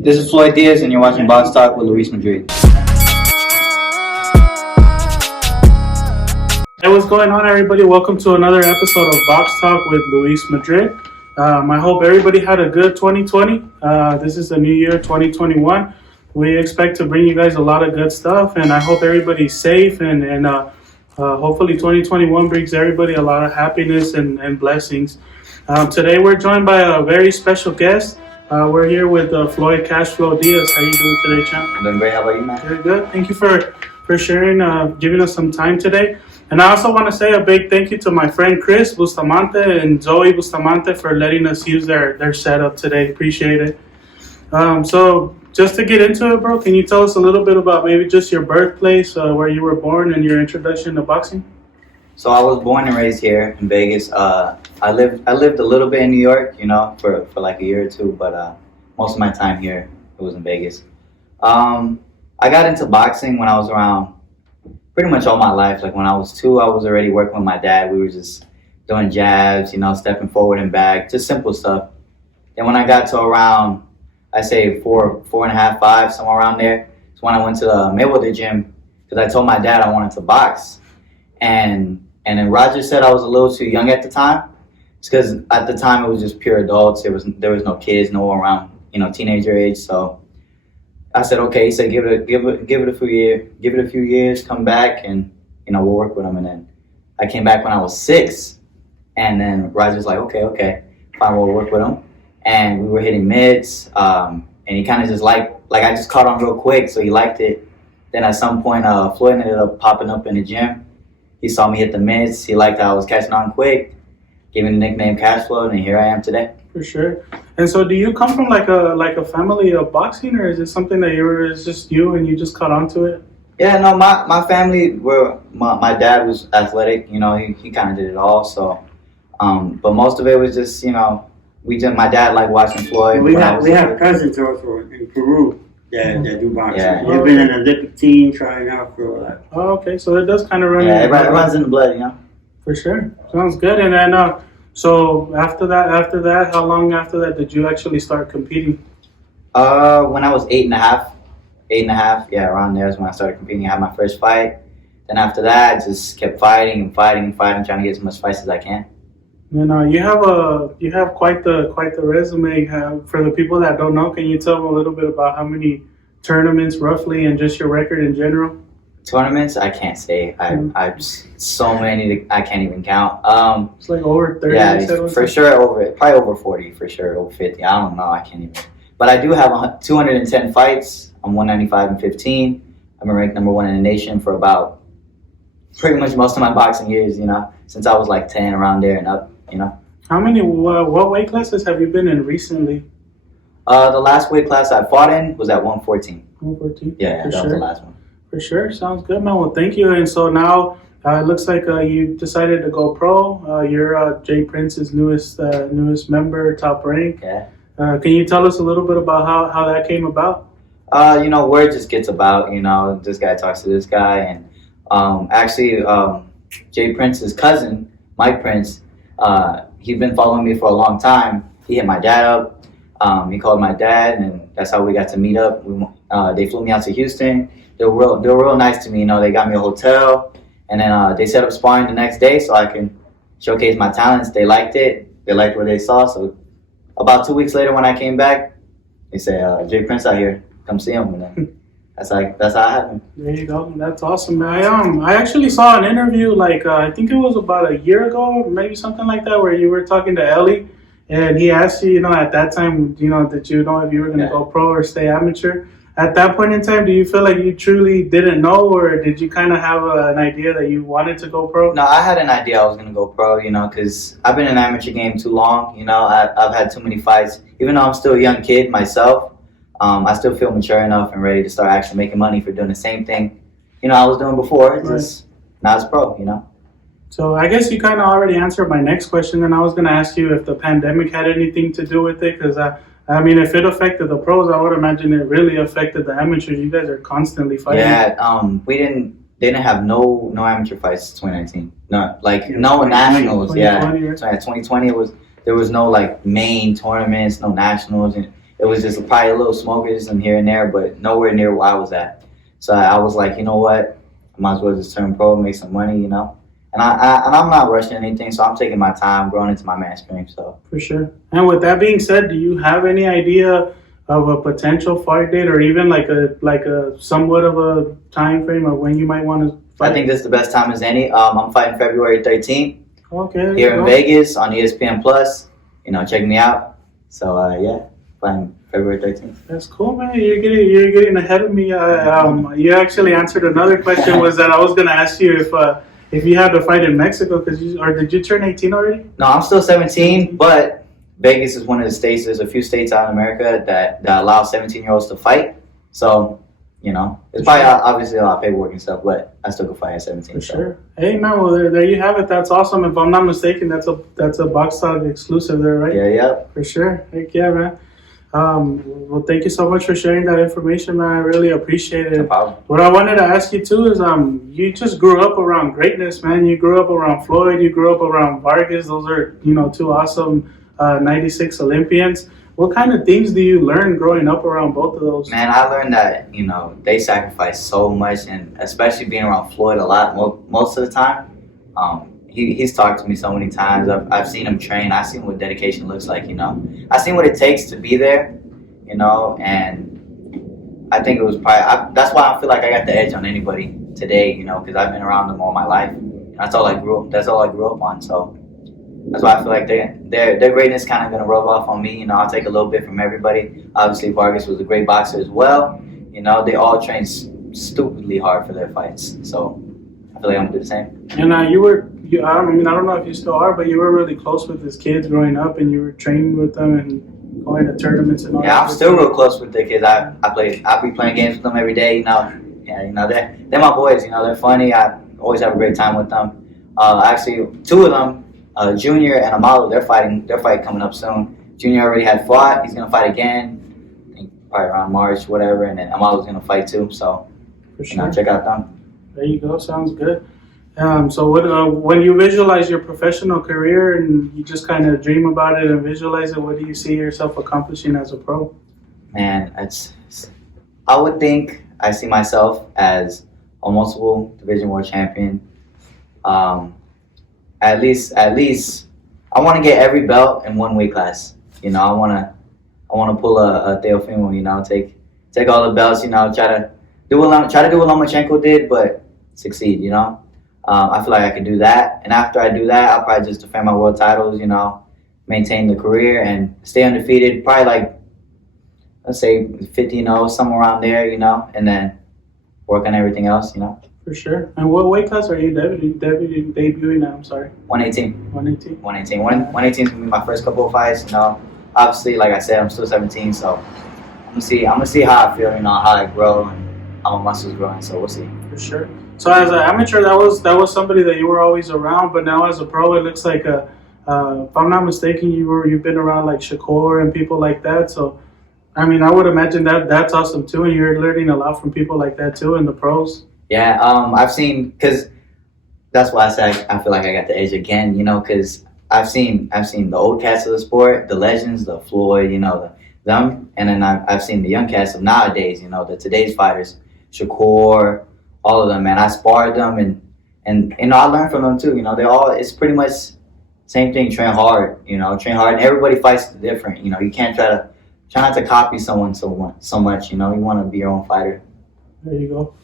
This is Floyd Diaz, and you're watching Box Talk with Luis Madrid. Hey, what's going on, everybody? Welcome to another episode of Box Talk with Luis Madrid. I hope everybody had a good 2020. This is the new year, 2021. We expect to bring you guys a lot of good stuff, and I hope everybody's safe, and hopefully 2021 brings everybody a lot of happiness and blessings. Today we're joined by a very special guest. We're here with Floyd Cashflow Diaz. How you doing today, champ? I'm doing great. How about you, man? Very good. Thank you for sharing, giving us some time today. And I also want to say a big thank you to my friend Chris Bustamante and Zoe Bustamante for letting us use their setup today. Appreciate it. So just to get into it, bro, can you tell us a little bit about maybe just your birthplace, where you were born, and your introduction to boxing? So I was born and raised here in Vegas. I lived a little bit in New York, for like a year or two, but most of my time here it was in Vegas. I got into boxing when I was around pretty much all my life. Like when I was 2, I was already working with my dad. We were just doing jabs, stepping forward and back, just simple stuff. Then when I got to around, I say 4.5, 5, somewhere around there, it's when I went to the Mayweather gym because I told my dad I wanted to box. And then Roger said I was a little too young at the time. It's because at the time it was just pure adults. There was no kids, no one around, teenager age. So I said, okay. He said, give it a few years, come back, and we'll work with him. And then I came back when I was 6, and then Roger's like, okay, fine, we'll work with him. And we were hitting mids, and he kind of just like I just caught on real quick, so he liked it. Then at some point, Floyd ended up popping up in the gym. He saw me hit the mids. He liked how I was catching on quick. Gave me the nickname Cashflow, and here I am today. For sure. And so, do you come from like a family of boxing, or is it something that it's just you and you just caught on to it? Yeah, no, my family my dad was athletic. He kind of did it all. So, but most of it was just my dad liked watching Floyd. We have cousins also in Peru that do boxing. Yeah. They've been in the Olympic team trying out for that. Oh, okay. So it does kind of run. Yeah, it runs in the blood, For sure. Sounds good. And then, so after that, how long after that did you actually start competing? When I was 8.5, yeah, around there is when I started competing. I had my first fight. Then after that, I just kept fighting, trying to get as much fights as I can. And you have quite the resume. For the people that don't know, can you tell them a little bit about how many tournaments roughly and just your record in general? Tournaments, I can't say. I've so many I can't even count. It's like over 30. Yeah, for sure probably over 40 for sure, over 50. I don't know. I can't even. But I do have 210 fights. I'm 195-15. I've been ranked number 1 in the nation for about pretty much most of my boxing years. Since I was like 10, around there and up. How many? What weight classes have you been in recently? The last weight class I fought in was at 114. 114. Yeah, that was the last one. For sure. Sounds good, man. Well, thank you. And so now it looks like you decided to go pro. You're J.Prince's newest member, top rank. Yeah. Can you tell us a little bit about how that came about? Word just gets about, this guy talks to this guy. And actually, J.Prince's cousin, Mike Prince, he'd been following me for a long time. He hit my dad up. He called my dad, and that's how we got to meet up. They flew me out to Houston. They were real nice to me. They got me a hotel, and then they set up sparring the next day so I can showcase my talents. They liked it. They liked what they saw. So about 2 weeks later, when I came back, they said, J.Prince out here, come see him. And then that's how it happened. There you go. That's awesome, man. I actually saw an interview, I think it was about a year ago, maybe something like that, where you were talking to Ellie, and he asked you, at that time, did you know if you were going to go pro or stay amateur? At that point in time, do you feel like you truly didn't know, or did you kind of have an idea that you wanted to go pro? No, I had an idea I was going to go pro, because I've been in the amateur game too long. I've had too many fights. Even though I'm still a young kid myself, I still feel mature enough and ready to start actually making money for doing the same thing, I was doing before. It's just, now it's pro, So I guess you kind of already answered my next question, and I was going to ask you if the pandemic had anything to do with it, because if it affected the pros, I would imagine it really affected the amateurs. You guys are constantly fighting. Yeah, they didn't have no amateur fights in 2019. No nationals. 2020, So 2020 there was no main tournaments, no nationals, and it was just probably a little smokers and here and there, but nowhere near where I was at. So I was like, you know what, I might as well just turn pro, make some money, you know. And I'm not rushing anything, so I'm taking my time, growing into my mainstream. So For sure. And with that being said, do you have any idea of a potential fight date, or even like a somewhat of a time frame of when you might want to fight? I think this is the best time as any. I'm fighting February 13th Okay. here in Vegas on ESPN Plus. You know, check me out. So yeah, fighting February 13th. That's cool, man. You're getting ahead of me. You actually answered another question. Was that I was gonna ask you if you had to fight in Mexico, or did you turn 18 already? No, I'm still 17, but Vegas is one of the states. There's a few states out in America that allow 17-year-olds to fight. So, you know, it's probably obviously a lot of paperwork and stuff, but I still could fight at 17. For sure. Hey, man. Well, there you have it. That's awesome. If I'm not mistaken, that's a Box Talk exclusive there, right? Yeah. For sure. Heck yeah, man. Well, thank you so much for sharing that information, man. I really appreciate it. No problem. What I wanted to ask you too is, you just grew up around greatness, man. You grew up around Floyd. You grew up around Vargas. Those are, two awesome 96 Olympians. What kind of things do you learn growing up around both of those? Man, I learned that, they sacrifice so much, and especially being around Floyd a lot, most of the time. He's talked to me so many times. I've seen him train. I've seen what dedication looks like, I've seen what it takes to be there, and I think it was probably, that's why I feel like I got the edge on anybody today, because I've been around them all my life. That's all I grew up on, so that's why I feel like their greatness kind of going to rub off on me. I'll take a little bit from everybody. Obviously, Vargas was a great boxer as well. They all train stupidly hard for their fights, so I feel like I'm going to do the same. And I don't know if you still are, but you were really close with his kids growing up, and you were training with them and going to tournaments and all that. Yeah, I'm still real close with the kids. I be playing games with them every day. Yeah, they're my boys. They're funny. I always have a great time with them. Actually, two of them, Junior and Amalo, their fight coming up soon. Junior already had fought. He's gonna fight again. I think probably around March, whatever. And then Amalo's gonna fight too. So, For sure. Check out them. There you go. Sounds good. So when you visualize your professional career and you just kind of dream about it and visualize it, what do you see yourself accomplishing as a pro? Man, I would think I see myself as a multiple division world champion. At least I want to get every belt in one weight class. I want to pull a Teofimo, take all the belts, try to do what Lomachenko did, but succeed, I feel like I can do that. And after I do that, I'll probably just defend my world titles, maintain the career and stay undefeated, probably like, let's say 50-0, somewhere around there, and then work on everything else, For sure. And what weight class are you debuting at? I'm sorry. 118. 118. 118. 118 is gonna be my first couple of fights. Obviously, like I said, I'm still 17, so I'm gonna see how I feel. How I grow and how my muscles growing. So we'll see. For sure. So as an amateur, that was somebody that you were always around, but now as a pro, it looks like if I'm not mistaken, you've been around like Shakur and people like that. So, I would imagine that's awesome too, and you're learning a lot from people like that too in the pros. Yeah, I've seen, because that's why I say I feel like I got the edge again, because I've seen the old cats of the sport, the legends, the Floyd, them, and then I've seen the young cats of nowadays, the today's fighters, Shakur, all of them, man. I sparred them, and I learned from them too, it's pretty much same thing, train hard, and everybody fights different, you can't try not to copy someone so much, you want to be your own fighter. There you go.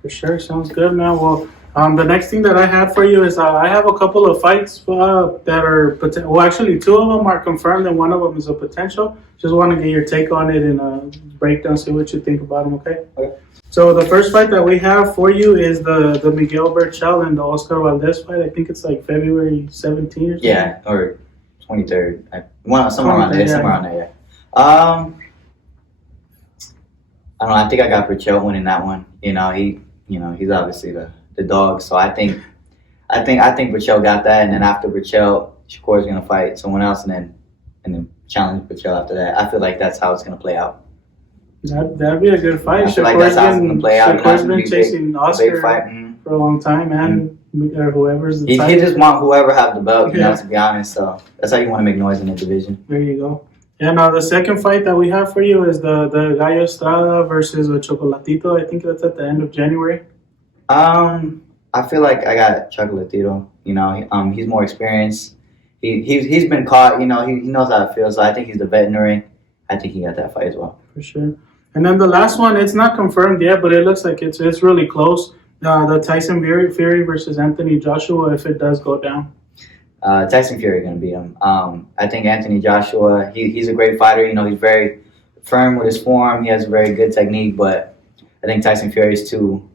For sure. Sounds good, man. Well, the next thing that I have for you is I have a couple of fights that are actually two of them are confirmed and one of them is a potential. Just want to get your take on it and break down, see what you think about them, okay? Okay. So the first fight that we have for you is the Miguel Berchel and the Oscar Valdez fight. I think it's like February 17th or something. Yeah, or 23rd. Somewhere around there. Yeah. I don't know. I think I got Berchel winning that one. He's obviously the dog. So I think Berchel got that, and then after Berchel, Shakur's gonna fight someone else, and then challenge Berchel after that. I feel like that's how it's gonna play out. That'd be a good fight. I feel like that's how it's gonna play out. Shakur's been chasing Oscar for a long time, man. Or whoever's the he just want whoever have the belt, to be honest. So that's how you want to make noise in the division. There you go. And the second fight that we have for you is the Gallo Estrada versus Chocolatito. I think that's at the end of January. I feel like I got Chocolatito. You know, he's more experienced. He's been caught. You know, he knows how it feels. So I think he's the veterinary. I think he got that fight as well. For sure. And then the last one, it's not confirmed yet, but it looks like it's really close. The Tyson Fury versus Anthony Joshua, if it does go down. Tyson Fury gonna beat him. I think Anthony Joshua, he's a great fighter. You know, he's very firm with his form. He has a very good technique, but I think Tyson Fury is too.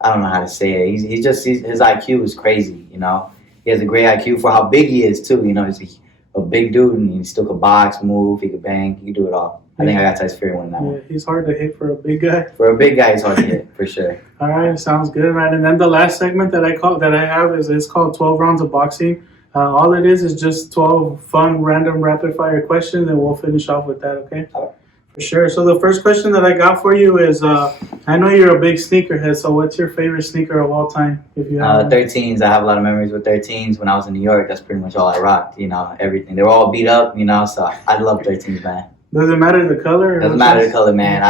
I don't know how to say it. His IQ is crazy. You know, he has a great IQ for how big he is too. You know, he's a big dude and he still could box, move, he could bang, he could do it all. I think I got Tyson Fury winning that one. He's hard to hit for a big guy. For a big guy, he's hard to hit for sure. All right, sounds good, man. And then the last segment that I have is it's called 12 Rounds of Boxing. All it is just 12 fun, random, rapid-fire questions, and we'll finish off with that, okay? All right. For sure. So the first question that I got for you is, I know you're a big sneakerhead, so what's your favorite sneaker of all time? If you have 13s. I have a lot of memories with 13s. When I was in New York, that's pretty much all I rocked, you know, everything. They were all beat up, you know, so I love 13s, man. Does it matter the color? Doesn't matter the color, man.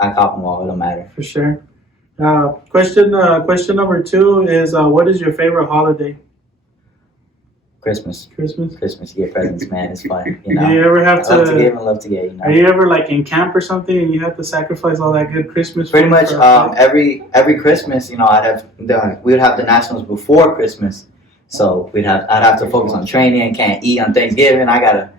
I cop them all. It don't matter. For sure. Question number 2 is, what is your favorite holiday? Christmas. Christmas? You get presents, man. It's fun, you know. Do you ever have I love to give and love to get, you know. Are you ever like in camp or something and you have to sacrifice all that good Christmas? Pretty much every Christmas, you know, we would have the nationals before Christmas, so I'd have to focus on training. Can't eat on Thanksgiving. I gotta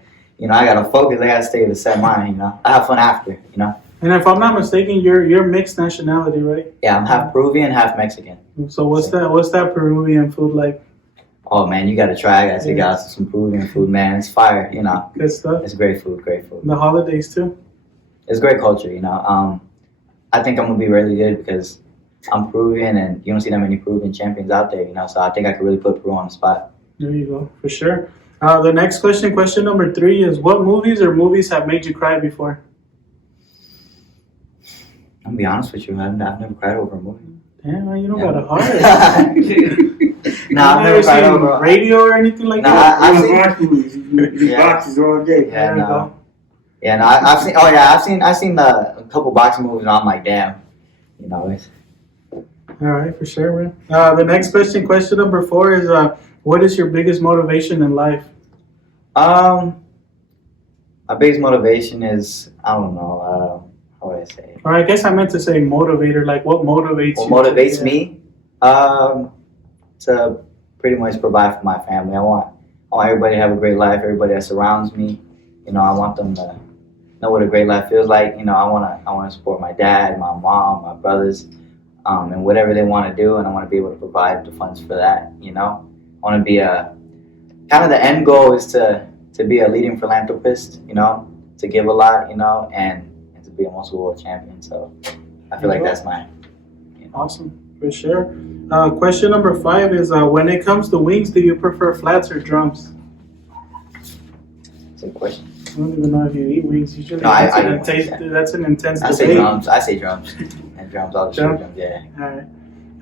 focus. I gotta stay with a set mind, you know. I have fun after, you know. And if I'm not mistaken, you're mixed nationality, right? Yeah, I'm half Peruvian, half Mexican. So what's that Peruvian food like? Oh man, you gotta try. I gotta take out some Peruvian food, man. It's fire, you know. Good stuff. It's great food. The holidays too. It's great culture, you know. I think I'm gonna be really good because I'm Peruvian, and you don't see that many Peruvian champions out there, you know. So I think I could really put Peru on the spot. There you go, for sure. The next question number 3 is, what movies have made you cry before? I'm gonna be honest with you, I've never cried over a movie. Damn, you don't got a heart. No, I've never cried over radio or anything like that. I've seen boxes all day. I've seen a couple boxing movies, and I'm like, damn, you know. All right, for sure, man. The next question number 4 is, what is your biggest motivation in life? My biggest motivation is, I don't know, how would I say it? Or I guess I meant to say motivator, like what motivates you? What motivates me? To pretty much provide for my family. I want everybody to have a great life, everybody that surrounds me. You know, I want them to know what a great life feels like. You know, I wanna support my dad, my mom, my brothers, and whatever they want to do, and I want to be able to provide the funds for that. You know, I want to be kind of the end goal is to be a leading philanthropist. You know, to give a lot. You know, and to be a multiple world champion. So I feel like that's mine. You know. Awesome, for sure. Question number 5 is, when it comes to wings, do you prefer flats or drums? That's a good question. I don't even know if you eat wings. Usually, No, that's an intense I debate. say drums. And drums, all the Drums? drums, yeah. All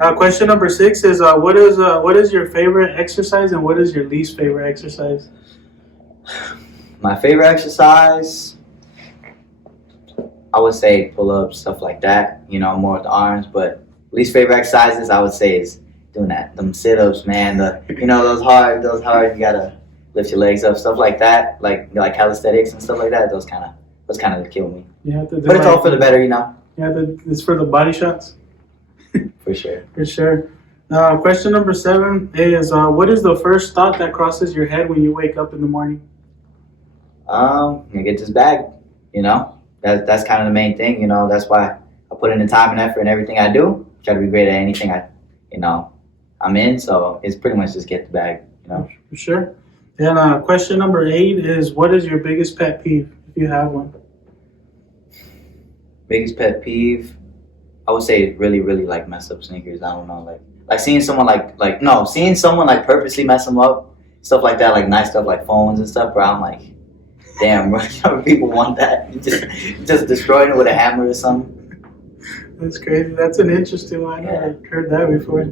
right. Question number 6 is, what is your favorite exercise and what is your least favorite exercise? My favorite exercise, I would say pull-ups, stuff like that. You know, more with the arms. But least favorite exercises, I would say, is doing them sit-ups, man. Those hard. You gotta lift your legs up, stuff like that. Like calisthenics and stuff like that. Those kind of kill me. You have to do But it's all for the better, you know. Yeah, it's for the body shots. For sure. For sure. Question number 7 is, what is the first thought that crosses your head when you wake up in the morning? I'm gonna get this bag. You know, that's kind of the main thing. You know, that's why I put in the time and effort in everything I do. Try to be great at anything I'm in. So it's pretty much just get the bag. You know. For sure. And question number 8 is, what is your biggest pet peeve, if you have one? Biggest pet peeve, I would say really, really like mess up sneakers. I don't know, like seeing someone seeing someone like purposely mess them up, stuff like that, like nice stuff like phones and stuff. Bro, I'm like, damn, bro, people want that. You just destroying it with a hammer or something. That's crazy. That's an interesting one. Yeah. I've heard that before.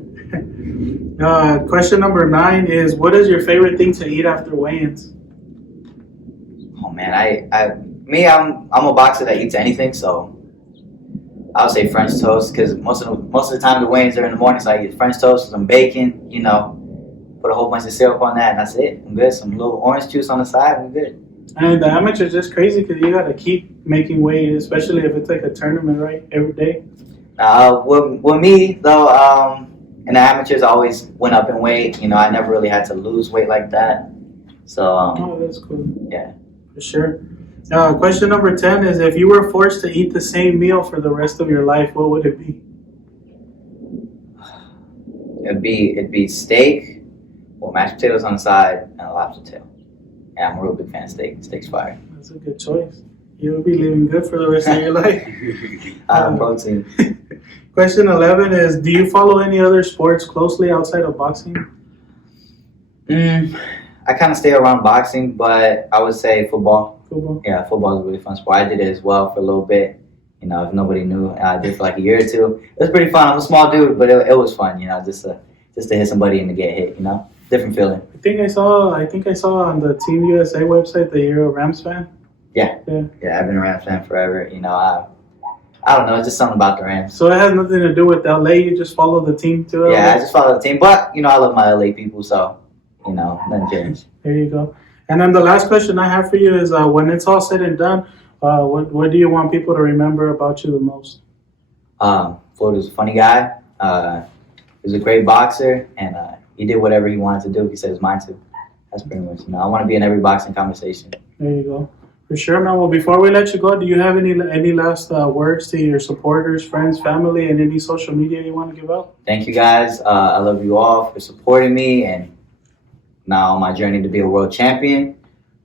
Question number 9 is, what is your favorite thing to eat after weigh-ins? Oh man, I'm a boxer that eats anything, so I would say French toast because most of the time the weigh-ins are in the morning, so I eat French toast with some bacon, you know, put a whole bunch of syrup on that, and that's it. I'm good. Some little orange juice on the side, I'm good. And the amateur is just crazy because you got to keep making weight, especially if it's like a tournament, right? Every day. With me though, in the amateurs, I always went up in weight. You know, I never really had to lose weight like that. So. Oh, that's cool. Yeah. For sure. Question number 10 is: if you were forced to eat the same meal for the rest of your life, what would it be? It'd be steak with mashed potatoes on the side and a lobster tail. Yeah, I'm a real big fan of steak. Steak's fire. That's a good choice. You'll be living good for the rest of your life. Protein. Question 11 is: do you follow any other sports closely outside of boxing? I kind of stay around boxing, but I would say football. Football? Yeah, football is a really fun sport. I did it as well for a little bit. You know, if nobody knew, I did for like a year or two. It was pretty fun. I'm a small dude, but it was fun. You know, just to hit somebody and to get hit. You know, different feeling. I think I saw on the Team USA website that you're a Rams fan. Yeah, I've been a Rams fan forever. You know, I don't know. It's just something about the Rams. So it has nothing to do with LA. You just follow the team to LA? Yeah, I just follow the team. But you know, I love my LA people, so you know, nothing changed. There you go. And then the last question I have for you is: when it's all said and done, what do you want people to remember about you the most? Floyd was a funny guy. He was a great boxer, and he did whatever he wanted to do. He said his mind to. That's pretty much. You know, I want to be in every boxing conversation. There you go. For sure, man. Well, before we let you go, do you have any last words to your supporters, friends, family, and any social media you want to give out? Thank you guys. I love you all for supporting me, and now on my journey to be a world champion.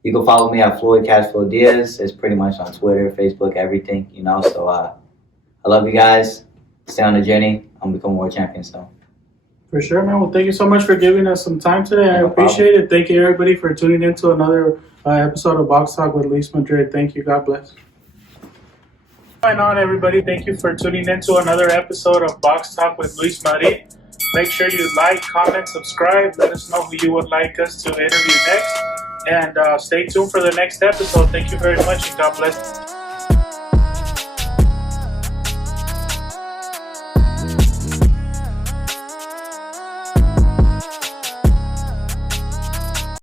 You can follow me at Floyd Cashflow Diaz. It's pretty much on Twitter, Facebook, everything. You know, so I love you guys. Stay on the journey. I'm becoming world champion. So. For sure, man. Well, thank you so much for giving us some time today. I appreciate it. Thank you, everybody, for tuning in to another episode of Box Talk with Luis Madrid. Thank you. God bless. Going on, everybody. Thank you for tuning in to another episode of Box Talk with Luis Madrid. Make sure you like, comment, subscribe. Let us know who you would like us to interview next. And stay tuned for the next episode. Thank you very much, and God bless.